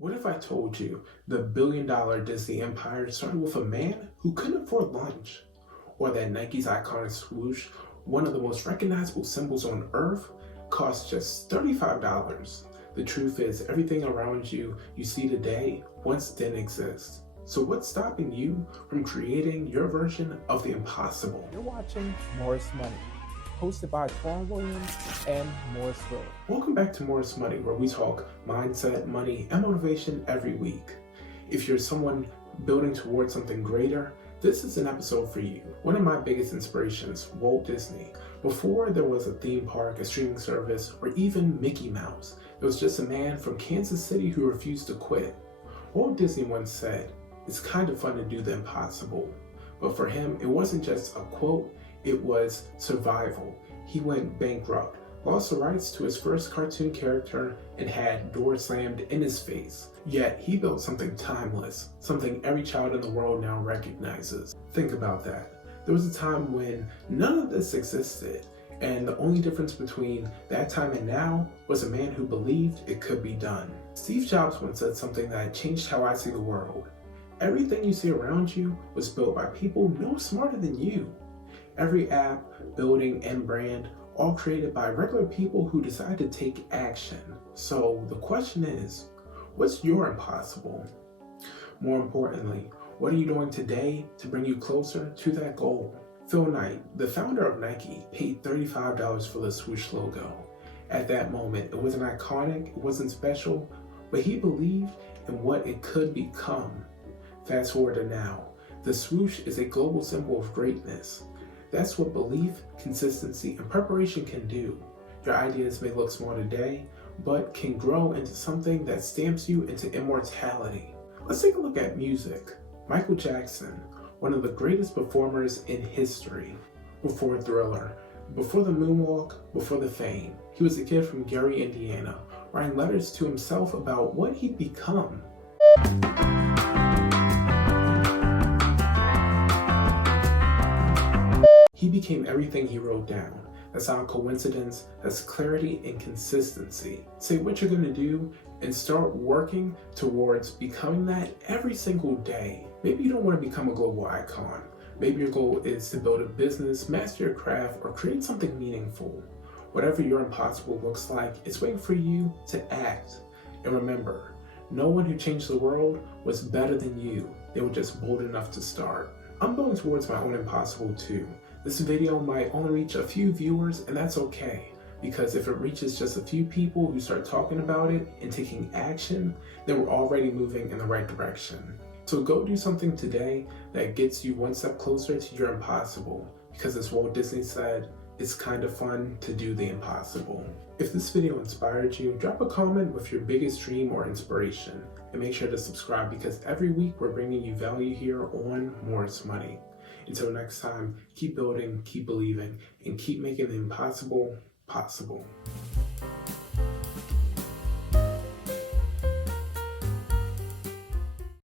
What if I told you the billion-dollar Disney empire started with a man who couldn't afford lunch? Or that Nike's iconic swoosh, one of the most recognizable symbols on earth, cost just $35? The truth is, everything around you see today once didn't exist. So what's stopping you from creating your version of the impossible? You're watching Morris Money, hosted by Twan Williams and Morris Will. Welcome back to Morris Money, where we talk mindset, money, and motivation every week. If you're someone building towards something greater, this is an episode for you. One of my biggest inspirations, Walt Disney. Before there was a theme park, a streaming service, or even Mickey Mouse, there was just a man from Kansas City who refused to quit. Walt Disney once said, "It's kind of fun to do the impossible." But for him, it wasn't just a quote, it was survival. He went bankrupt, lost the rights to his first cartoon character, and had doors slammed in his face. Yet he built something timeless, something every child in the world now recognizes. Think about that. There was a time when none of this existed, and the only difference between that time and now was a man who believed it could be done. Steve Jobs once said something that changed how I see the world. Everything you see around you was built by people no smarter than you. Every app, building, and brand, all created by regular people who decide to take action. So the question is, what's your impossible? More importantly, what are you doing today to bring you closer to that goal? Phil Knight, the founder of Nike, paid $35 for the swoosh logo. At that moment, it wasn't iconic, it wasn't special, but he believed in what it could become. Fast forward to now, the swoosh is a global symbol of greatness. That's what belief, consistency, and preparation can do. Your ideas may look small today, but can grow into something that stamps you into immortality. Let's take a look at music. Michael Jackson, one of the greatest performers in history. Before Thriller, before the moonwalk, before the fame, he was a kid from Gary, Indiana, writing letters to himself about what he'd become. He became everything he wrote down. That's not coincidence, that's clarity and consistency. Say what you're gonna do and start working towards becoming that every single day. Maybe you don't want to become a global icon. Maybe your goal is to build a business, master your craft, or create something meaningful. Whatever your impossible looks like, it's waiting for you to act. And remember, no one who changed the world was better than you. They were just bold enough to start. I'm building towards my own impossible too. This video might only reach a few viewers, and that's okay, because if it reaches just a few people who start talking about it and taking action, then we're already moving in the right direction. So go do something today that gets you one step closer to your impossible, because as Walt Disney said, it's kind of fun to do the impossible. If this video inspired you, drop a comment with your biggest dream or inspiration, and make sure to subscribe, because every week we're bringing you value here on Morris Money. Until next time, keep building, keep believing, and keep making the impossible possible.